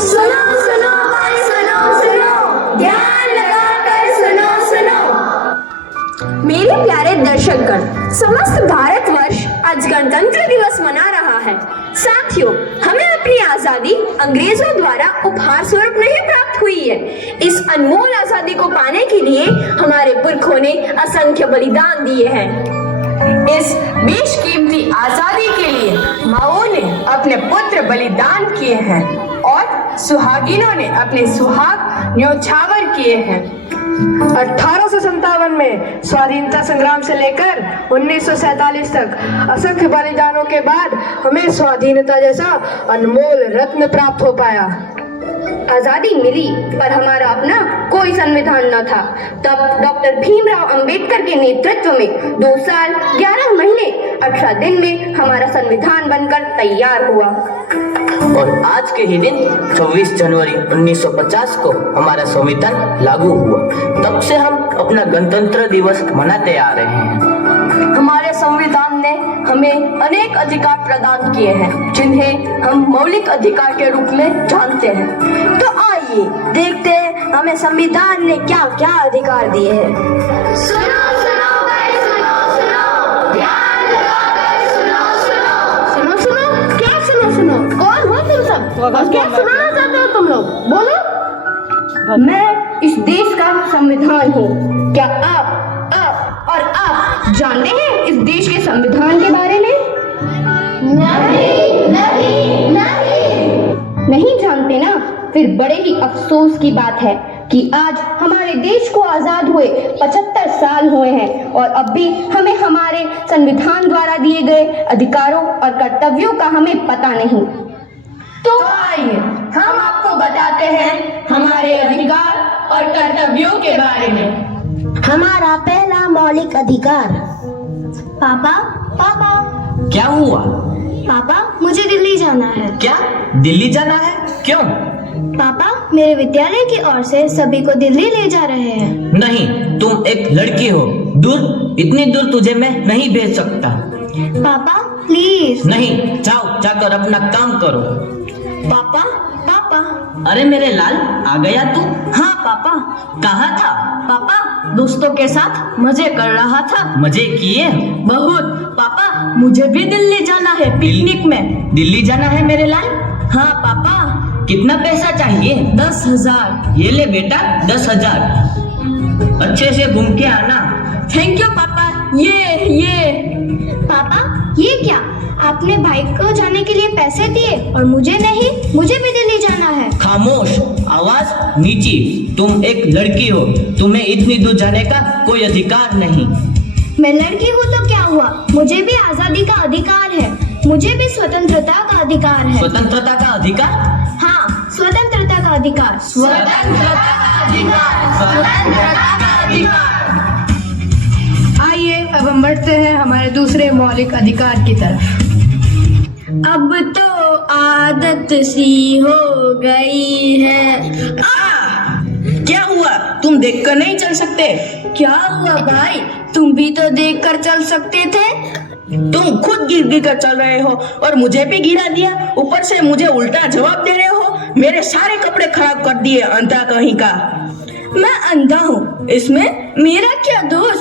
सुनो सुनो भाई सुनो सुनो, ध्यान लगाकर सुनो सुनो। मेरे प्यारे दर्शकगण, समस्त भारतवर्ष आज गणतंत्र दिवस मना रहा है। साथियों, हमें अपनी आजादी अंग्रेजों द्वारा उपहार स्वरूप नहीं प्राप्त हुई है। इस अनमोल आजादी को पाने के लिए हमारे पुरखों ने असंख्य बलिदान दिए हैं। इस बेशकीमती आजादी के लिए माओ ने अपने पुत्र बलिदान किए हैं और सुहागिनों ने अपने सुहाग न्योछावर किए हैं। 1857 में स्वाधीनता संग्राम से लेकर 1947 तक असंख्य बलिदानों के बाद हमें स्वाधीनता जैसा अनमोल रत्न प्राप्त हो पाया। आजादी मिली पर हमारा अपना कोई संविधान न था। तब डॉक्टर भीमराव अंबेडकर के नेतृत्व में 2 साल 11 महीने 18 दिन में हमारा संविधान बनकर तैयार हुआ। और आज के ही दिन 26 जनवरी 1950 को हमारा संविधान लागू हुआ। तब से हम अपना गणतंत्र दिवस मनाते आ रहे हैं। हमारे संविधान ने हमें अनेक अधिकार प्रदान किए हैं, जिन्हें हम मौलिक अधिकार के रूप में जानते हैं। तो आइए देखते हैं हमें संविधान ने क्या क्या अधिकार दिए हैं। सुनो सुनो भाई सुनो सुनो, ध्यान लगाकर सुनो सुनो। सुनो सुनो, क्या सुनो सुनो? कौन हो तुम सब और क्या सुनाना चाहते हो तुम लोग? बोलो। मैं इस देश का संविधान हूँ। क्या आप और आप जानते हैं इस देश के संविधान के बारे में? नहीं नहीं नहीं नहीं जानते ना? फिर बड़े ही अफसोस की बात है कि आज हमारे देश को आजाद हुए 75 साल हुए हैं और अब भी हमें हमारे संविधान द्वारा दिए गए अधिकारों और कर्तव्यों का हमें पता नहीं। तो आइए हम आपको बताते हैं हमारे अधिकार और कर्तव्यों के बारे में। हमारा पहला मौलिक अधिकार। पापा पापा क्या हुआ? पापा, मुझे दिल्ली जाना है। क्या दिल्ली जाना है? क्यों? पापा, मेरे विद्यालय की ओर से सभी को दिल्ली ले जा रहे हैं। नहीं, तुम एक लड़की हो। दूर, इतनी दूर तुझे मैं नहीं भेज सकता। पापा प्लीज। नहीं, जाओ, जाकर अपना काम करो। पापा पापा। अरे मेरे लाल, आ गया तू? हाँ पापा। कहाँ था? पापा, दोस्तों के साथ मजे कर रहा था। मजे किए? बहुत। पापा, मुझे भी दिल्ली जाना है पिकनिक में। दिल्ली जाना है मेरे लाल? हाँ पापा। कितना पैसा चाहिए? 10,000। ये ले बेटा, 10,000। अच्छे से घूम के आना। थैंक यू पापा। ये पापा, ये क्या? आपने भाई को जाने के लिए पैसे दिए और मुझे नहीं? मुझे भी दिल्ली जाना है। खामोश, आवाज नीची। तुम एक लड़की हो, तुम्हें इतनी दूर जाने का कोई अधिकार नहीं। मैं लड़की हूँ तो क्या हुआ? मुझे भी आजादी का अधिकार है। मुझे भी स्वतंत्रता का अधिकार है। स्वतंत्रता का अधिकार? हाँ, स्वतंत्रता का अधिकार। स्वतंत्रता का अधिकार। स्वतंत्रता का अधिकार। आइए अब हम बढ़ते हैं हमारे दूसरे मौलिक अधिकार की तरफ। अब तो आदत सी हो गई है। क्या हुआ? तुम देखकर नहीं चल सकते? क्या हुआ भाई? तुम भी तो देखकर चल सकते थे। तुम खुद गिर कर चल रहे हो और मुझे भी गिरा दिया। ऊपर से मुझे उल्टा जवाब दे रहे हो। मेरे सारे कपड़े खराब कर दिए, अंधा कहीं का। मैं अंधा हूँ, इसमें मेरा क्या दोष?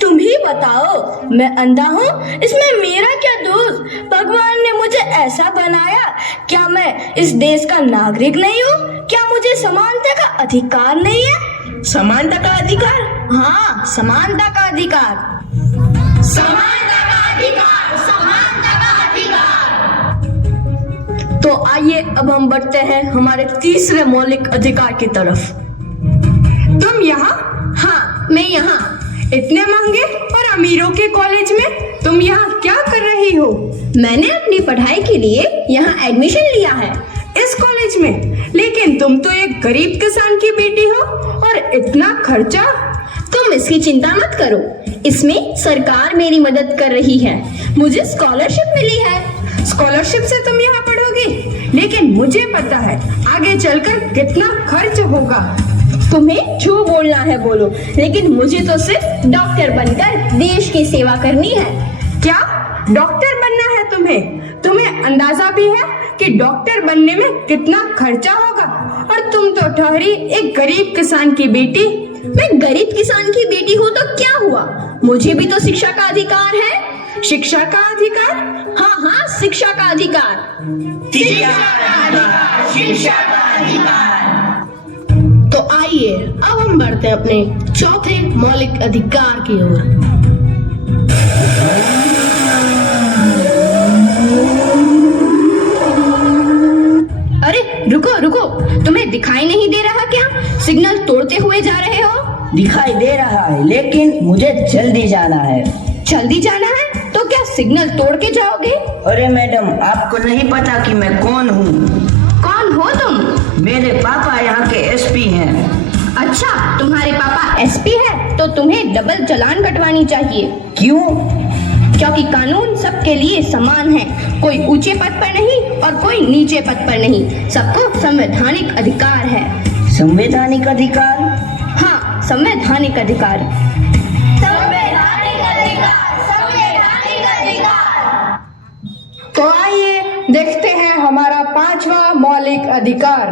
तुम ही बताओ। मैं अंधा हूँ, इसमें मेरा क्या दोष? भगवान ने मुझे ऐसा बनाया, क्या मैं इस देश का नागरिक नहीं हूँ? क्या मुझे समानता का अधिकार नहीं है? समानता का अधिकार? हाँ, समानता का अधिकार। समानता का अधिकार। समानता का अधिकार। तो आइए अब हम बढ़ते हैं हमारे तीसरे मौलिक अधिकार की तरफ। तुम यहाँ? हाँ, मैं यहाँ। इतने महंगे और अमीरों के कॉलेज में तुम यहाँ क्या कर रही हो? मैंने अपनी पढ़ाई के लिए यहाँ एडमिशन लिया है। इस कॉलेज में? लेकिन तुम तो एक गरीब किसान की बेटी हो और इतना खर्चा। तुम इसकी चिंता मत करो, इसमें सरकार मेरी मदद कर रही है। मुझे स्कॉलरशिप मिली है। स्कॉलरशिप से तुम यहाँ पढ़ोगी? लेकिन मुझे पता है आगे चलकर कितना खर्च होगा। तुम्हें जो बोलना है बोलो, लेकिन मुझे तो सिर्फ डॉक्टर बनकर देश की सेवा करनी है। क्या डॉक्टर बनना है तुम्हें? तुम्हें अंदाजा भी है कि डॉक्टर बनने में कितना खर्चा होगा, और तुम तो ठहरी एक गरीब किसान की बेटी। मैं गरीब किसान की बेटी हूँ तो क्या हुआ, मुझे भी तो शिक्षा का अधिकार है। शिक्षा का अधिकार? हाँ हाँ, शिक्षा का अधिकार। तो आइए अब हम बढ़ते हैं अपने चौथे मौलिक अधिकार की ओर। अरे रुको रुको, तुम्हें दिखाई नहीं दे रहा क्या? सिग्नल तोड़ते हुए जा रहे हो। दिखाई दे रहा है, लेकिन मुझे जल्दी जाना है। जल्दी जाना है तो क्या सिग्नल तोड़ के जाओगे? अरे मैडम, आपको नहीं पता कि मैं कौन हूँ? कौन हो तुम? मेरे पापा यहाँ के एसपी हैं। अच्छा, तुम्हारे पापा एसपी है तो तुम्हें डबल चालान कटवानी चाहिए। क्यों? क्योंकि कानून सबके लिए समान है, कोई ऊंचे पद पर नहीं और कोई नीचे पद पर नहीं, सबको संवैधानिक अधिकार है। संवैधानिक अधिकार? हाँ, संवैधानिक अधिकार। तो आइए देखते हैं हमारा पांचवा मौलिक अधिकार।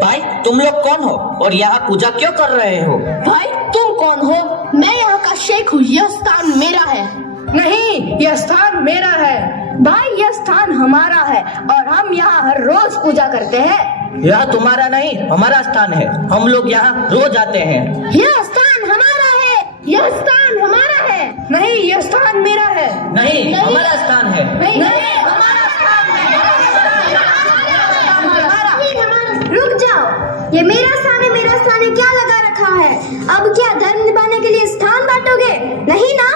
भाई तुम लोग कौन हो और यहाँ पूजा क्यों कर रहे हो? भाई तुम कौन हो? मैं यहाँ का शेख हूँ, यह स्थान मेरा है। नहीं, यह स्थान मेरा है। भाई यह स्थान हमारा है और हम यहाँ हर रोज पूजा करते हैं। यह तुम्हारा नहीं, हमारा स्थान है, हम लोग यहाँ रोज आते हैं। यह स्थान हमारा है। यह स्थान हमारा है। नहीं, यह स्थान मेरा है। नहीं, हमारा स्थान है। नहीं, हमारा स्थान है। रुक जाओ, ये मेरा स्थान है, मेरा स्थान है, क्या लगा रखा है? अब क्या धर्म निभाने के लिए स्थान बांटोगे? नहीं ना।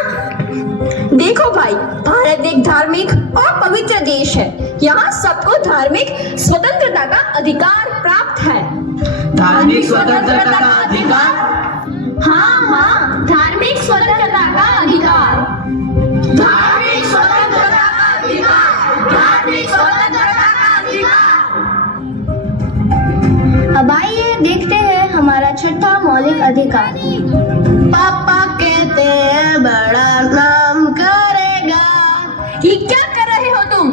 देखो भाई, भारत एक धार्मिक और पवित्र देश है, यहाँ सबको धार्मिक स्वतंत्रता का अधिकार प्राप्त है। धार्मिक स्वतंत्रता का अधिकार? हाँ हाँ, धार्मिक स्वतंत्रता का अधिकार। धार्मिक स्वतंत्रता का अधिकार। धार्मिक स्वतंत्रता का अधिकार। अब आइए देखते हैं हमारा छठा मौलिक अधिकार। पापा कहते हैं बड़ा नाम करेगा। ये क्या कर रहे हो तुम?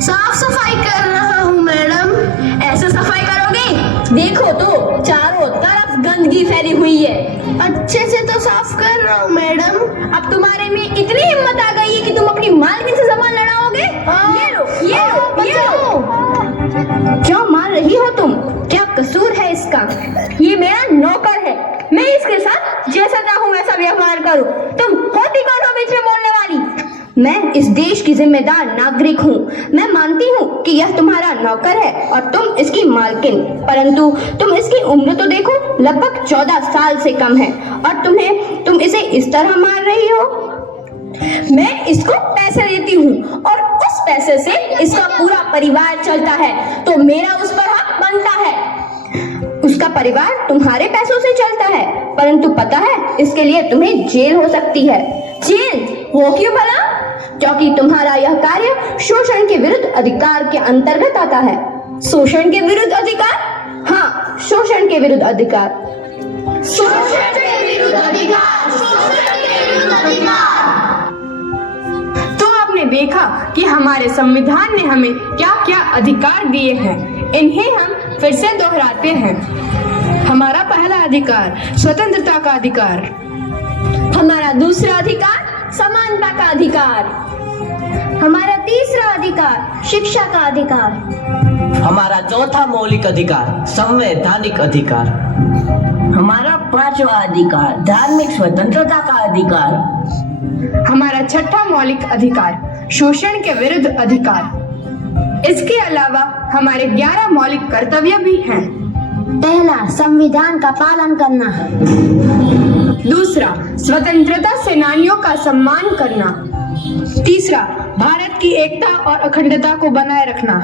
साफ सफाई कर रहा हूँ मैडम। ऐसे सफाई करोगे? देखो तो चारों तरफ गंदगी फैली हुई है। अच्छे से तो साफ कर रहा हूँ मैडम। अब तुम्हारे में इतनी हिम्मत आ गई है कि तुम अपनी मालकिन से जबान लड़ाओगे? ये लो, ये लो, ये लो। क्यों मार रही हो तुम? क्या कसूर है इसका? ये मेरा नौकर है, मैं इसके साथ जैसा चाहूँ वैसा व्यवहार करूँ। तुम होती कौन हो बीच में बोलने वाली? मैं इस देश की जिम्मेदार नागरिक हूँ। मैं मानती हूँ कि यह तुम्हारा नौकर है और तुम इसकी मालकिन, परंतु तुम इसकी उम्र तो देखो, लगभग 14 साल से कम है और तुम इसे इस तरह मार रही हो। मैं इसको पैसे देती हूँ और उस पैसे से इसका पूरा परिवार चलता है, तो मेरा उस पर हक बनता है। उसका परिवार तुम्हारे पैसों से चलता है, परंतु पता है इसके लिए तुम्हें जेल हो सकती है। जेल? वो क्यों भला? क्योंकि तुम्हारा यह कार्य शोषण के विरुद्ध अधिकार के अंतर्गत आता है। शोषण के विरुद्ध अधिकार? हाँ, शोषण के विरुद्ध अधिकार। शोषण के विरुद्ध अधिकार। शोषण के विरुद्ध अधिकार। तो आपने देखा कि हमारे संविधान ने हमें क्या क्या अधिकार दिए हैं, इन्हें हम फिर से दोहराते हैं। हमारा पहला अधिकार स्वतंत्रता का अधिकार। हमारा दूसरा अधिकार समानता का अधिकार। हमारा तीसरा अधिकार शिक्षा का अधिकार। हमारा चौथा मौलिक अधिकार संवैधानिक अधिकार। हमारा पांचवा अधिकार धार्मिक स्वतंत्रता का अधिकार। हमारा छठा मौलिक अधिकार शोषण के विरुद्ध अधिकार। इसके अलावा हमारे 11 मौलिक कर्तव्य भी हैं। पहला, संविधान का पालन करना। दूसरा, स्वतंत्रता सेनानियों का सम्मान करना। तीसरा, भारत की एकता और अखंडता को बनाए रखना।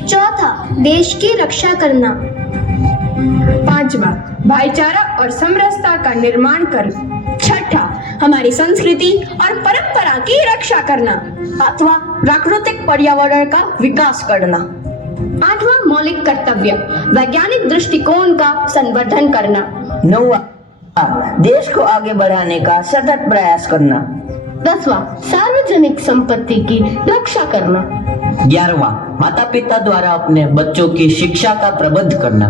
चौथा, देश की रक्षा करना। पांचवा, भाईचारा और समरसता का निर्माण करना। छठा, हमारी संस्कृति और परंपरा की रक्षा करना अथवा प्राकृतिक पर्यावरण का विकास करना। आठवां मौलिक कर्तव्य, वैज्ञानिक दृष्टिकोण का संवर्धन करना। 9वां, देश को आगे बढ़ाने का सतत प्रयास करना। 10वां, सार्वजनिक संपत्ति की रक्षा करना। 11वां, माता पिता द्वारा अपने बच्चों की शिक्षा का प्रबंध करना।